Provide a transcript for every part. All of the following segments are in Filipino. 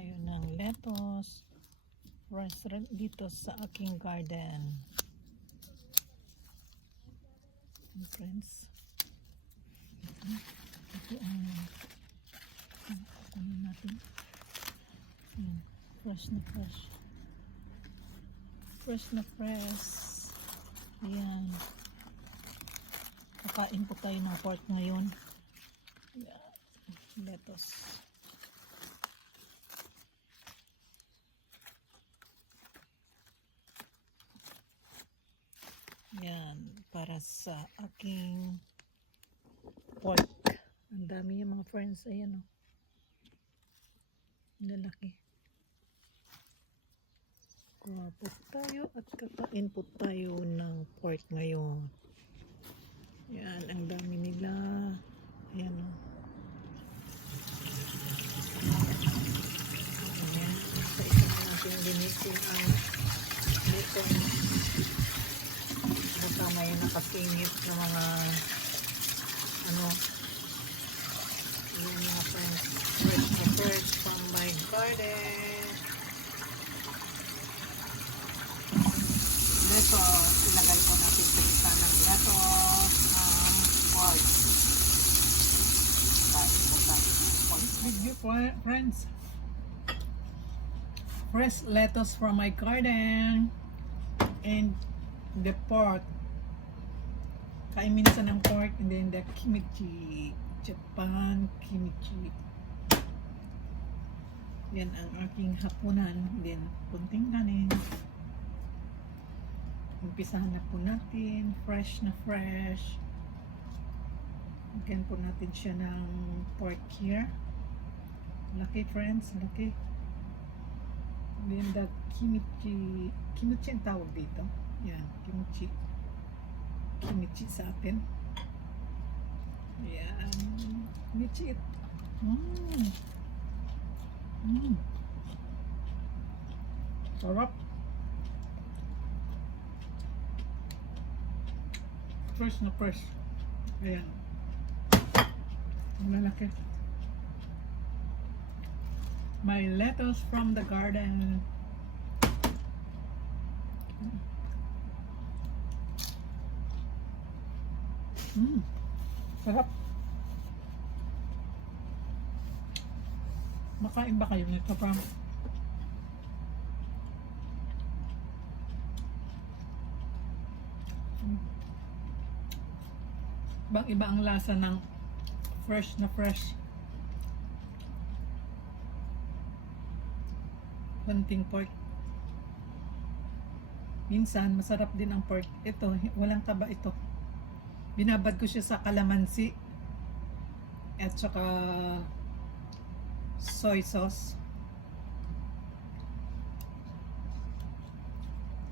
tayo ng lettuce dito sa aking garden. And friends, ito ang ano natin. Fresh na fresh. Fresh na fresh. Ayan. Kakain po tayo ng pork ngayon. Ayan. Lettuce. Yan, para sa aking pork. Ang dami yung mga friends. Ayan o. Lalaki. Kuha po tayo at kakain po tayo ng pork ngayon. Yan, ang dami nila. Ayan o. Ayan, sa isang natin linisin ang litong baka may nakasingit na mga ano yung mga fresh from my garden. Lettuce, ilagay po natin sa isa ng lettuce pork. Video friends, fresh lettuce from my garden and the pork. Kain minsan ng pork and then the kimchi, Japan kimchi. Yan ang aking hapunan. Then kunting kanin. Umpisahan na po natin. Fresh na fresh. Lagyan po natin siya ng pork here. Laki friends, laki. Then the kimchi. Kimchi ang tawag dito. Yan, kimchi. Kimchi sa atin. Yan. Kimchi. Sarap. Fresh na fresh. Ayan. Ang lalaki. My lettuce from the garden. Sarap. Makain ba kayo nito pa? Ibang-iba ang lasa ng fresh na fresh hunting pork. Minsan masarap din ang pork. Ito, walang taba ito. Binabad ko siya sa kalamansi at saka soy sauce.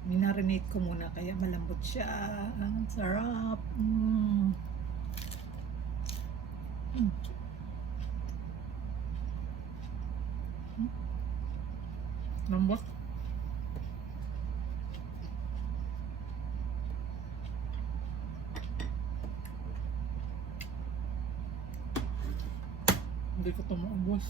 Minarinate ko muna kaya malambot siya. Ang sarap. Lambot. Hindi ko ito maubos.